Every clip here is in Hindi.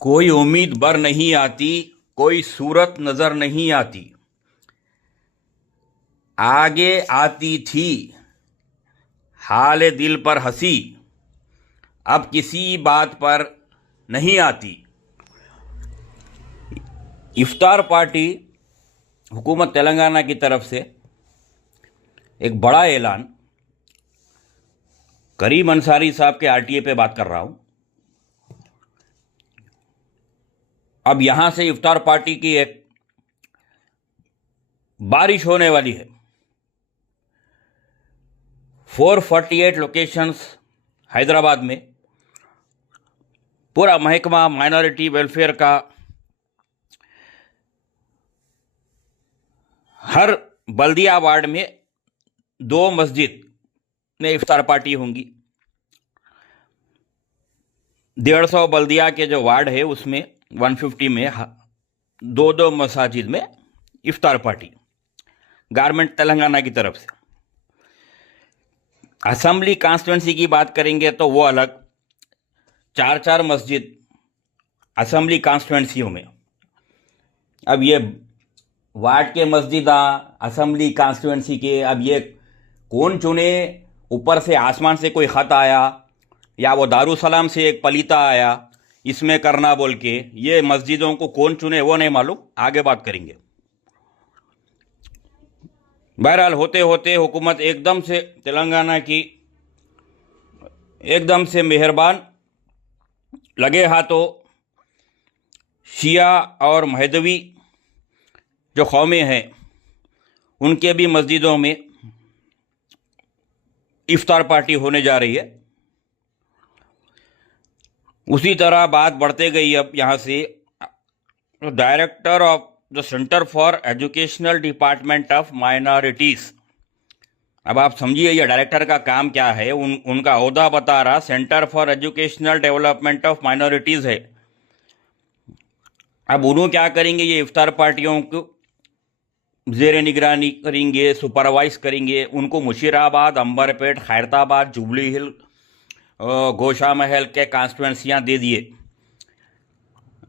कोई उम्मीद बर नहीं आती, कोई सूरत नजर नहीं आती। आगे आती थी हाल दिल पर हंसी, अब किसी बात पर नहीं आती। इफ्तार पार्टी हुकूमत तेलंगाना की तरफ से एक बड़ा ऐलान। करीम अंसारी साहब के आरटीए पे बात कर रहा हूं। अब यहां से इफ्तार पार्टी की एक बारिश होने वाली है। 448 लोकेशंस हैदराबाद में पूरा महकमा माइनॉरिटी वेलफेयर का हर बल्दिया वार्ड में 2 मस्जिद में इफ्तार पार्टी होंगी। 150 बल्दिया के जो वार्ड है उसमें 150 में 2 मसाजिद में इफ्तार पार्टी गवर्नमेंट तेलंगाना की तरफ से। असेंबली कॉन्स्टिट्यूंसी की बात करेंगे तो वो अलग 4 मस्जिद असेंबली कॉन्स्टिट्यूंसियों में। अब ये वार्ड के मस्जिद असेंबली कॉन्स्टिट्यूंसी के, अब ये कौन चुने? ऊपर से आसमान से कोई खत आया या वो दारुसलाम से एक पलीता आया इसमें करना बोल के, ये मस्जिदों को कौन चुने वो नहीं मालूम, आगे बात करेंगे। बहरहाल होते होते हुकूमत एकदम से तेलंगाना की एकदम से मेहरबान, लगे हाथों शिया और महदवी जो कौमें हैं उनके भी मस्जिदों में इफ्तार पार्टी होने जा रही है। उसी तरह बात बढ़ते गई। अब यहाँ से director of the centre for educational department of minorities, अब आप समझिए ये डायरेक्टर का काम क्या है। उनका ओहदा बता रहा centre for educational development of minorities है। अब उन्होंने क्या करेंगे? ये इफ्तार पार्टियों को ज़ेर निगरानी करेंगे, सुपरवाइज करेंगे। उनको मुशीराबाद, अंबरपेट, खैरताबाद, जुबली हिल, गोशा महल के कॉन्स्टिट्यूंसियाँ दे दिए।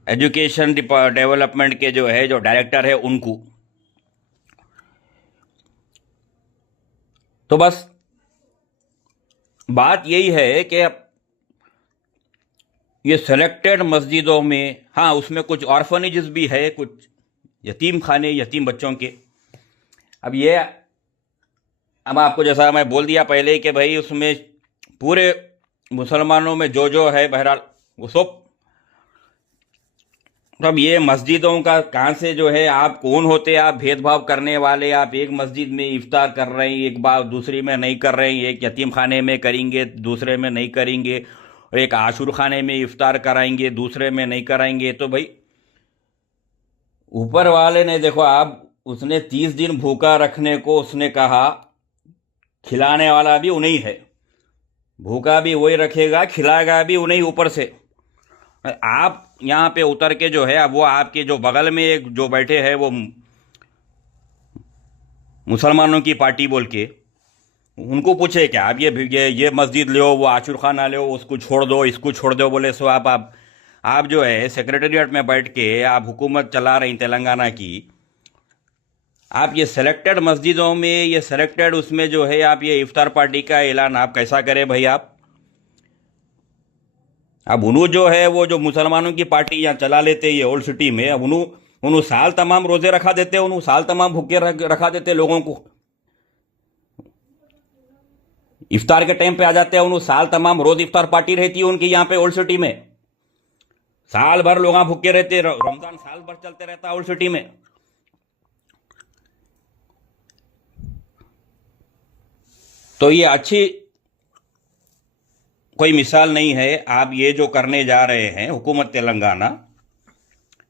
एजुकेशन डेवलपमेंट के जो है जो डायरेक्टर है उनको। तो बस बात यही है कि ये सेलेक्टेड मस्जिदों में, हाँ उसमें कुछ ऑर्फनेजेस भी है, कुछ यतीम खाने यतीम बच्चों के। अब आपको जैसा मैं बोल दिया पहले कि भाई उसमें पूरे मुसलमानों में जो है बहरहाल वो सब। अब ये मस्जिदों का कहाँ से जो है, आप कौन होते हैं? आप भेदभाव करने वाले। आप एक मस्जिद में इफ्तार कर रहे हैं, एक बार दूसरी में नहीं कर रहे हैं। एक यतीम खाने में करेंगे, दूसरे में नहीं करेंगे। एक आशूर खाने में इफ्तार कराएंगे, दूसरे में नहीं कराएंगे। तो भाई ऊपर वाले ने देखो, आप उसने 30 दिन भूखा रखने को उसने कहा, खिलाने वाला भी उन्हीं है। भूखा भी वही रखेगा, खिलाएगा भी उन्हीं ऊपर से। आप यहाँ पे उतर के जो है, अब वो आपके जो बगल में एक जो बैठे हैं वो मुसलमानों की पार्टी बोल के, उनको पूछे क्या आप ये मस्जिद लो, वो आशूर खाना लो, उसको छोड़ दो, इसको छोड़ दो बोले। सो आप जो है सेक्रेटेरिएट में बैठ के आप हुकूमत चला रही तेलंगाना की। आप ये सेलेक्टेड मस्जिदों में, ये सेलेक्टेड उसमें जो है आप ये इफ्तार पार्टी का ऐलान आप कैसा करें भाई? अब उन्होंने जो है वो जो मुसलमानों की पार्टी यहाँ चला लेते ये ओल्ड सिटी में। अब उन्होंने साल तमाम रोजे रखा देते, उन्होंने साल तमाम भूखे रखा देते लोगों को। इफ्तार के टाइम पे आ जाते हैं, उन्होंने साल तमाम रोज इफ्तार पार्टी रहती है उनकी यहाँ पे ओल्ड सिटी में। साल भर लोग भूखे रहते, रमजान साल भर चलते रहता ओल्ड सिटी में। तो ये अच्छी कोई मिसाल नहीं है। आप ये जो करने जा रहे हैं हुकूमत तेलंगाना,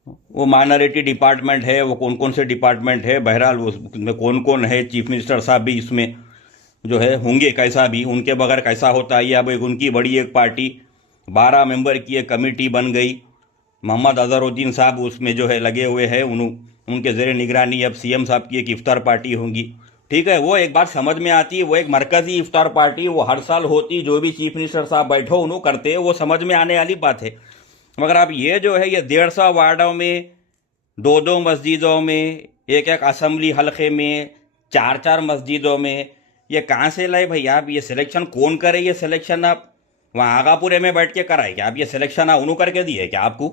वो माइनॉरिटी डिपार्टमेंट है, वो कौन कौन से डिपार्टमेंट है, बहरहाल उसमें कौन कौन है, चीफ मिनिस्टर साहब भी इसमें जो है होंगे, कैसा भी उनके बगैर कैसा होता है। अब एक उनकी बड़ी एक पार्टी 12 मेंबर की एक कमेटी बन गई। मोहम्मद अजहरुद्दीन साहब उसमें जो है लगे हुए हैं। उनके ज़ेर निगरानी अब सीएम साहब की एक इफ्तार पार्टी होंगी। ठीक है, वो एक बात समझ में आती है, वो एक मरकजी इफ्तार पार्टी वो हर साल होती, जो भी चीफ मिनिस्टर साहब बैठो उन्होंने करते, वो समझ में आने वाली बात है। मगर अब ये जो है ये 150 वार्डों में, 2-2 मस्जिदों में, एक असेंबली हलके में, 4-4 मस्जिदों में, ये कहाँ से लाए भाई आप? ये सिलेक्शन कौन करे? ये सिलेक्शन आप वहाँ आगापुरे में बैठ के कराए क्या? आप ये सिलेक्शन उन्होंने करके दिए क्या आपको?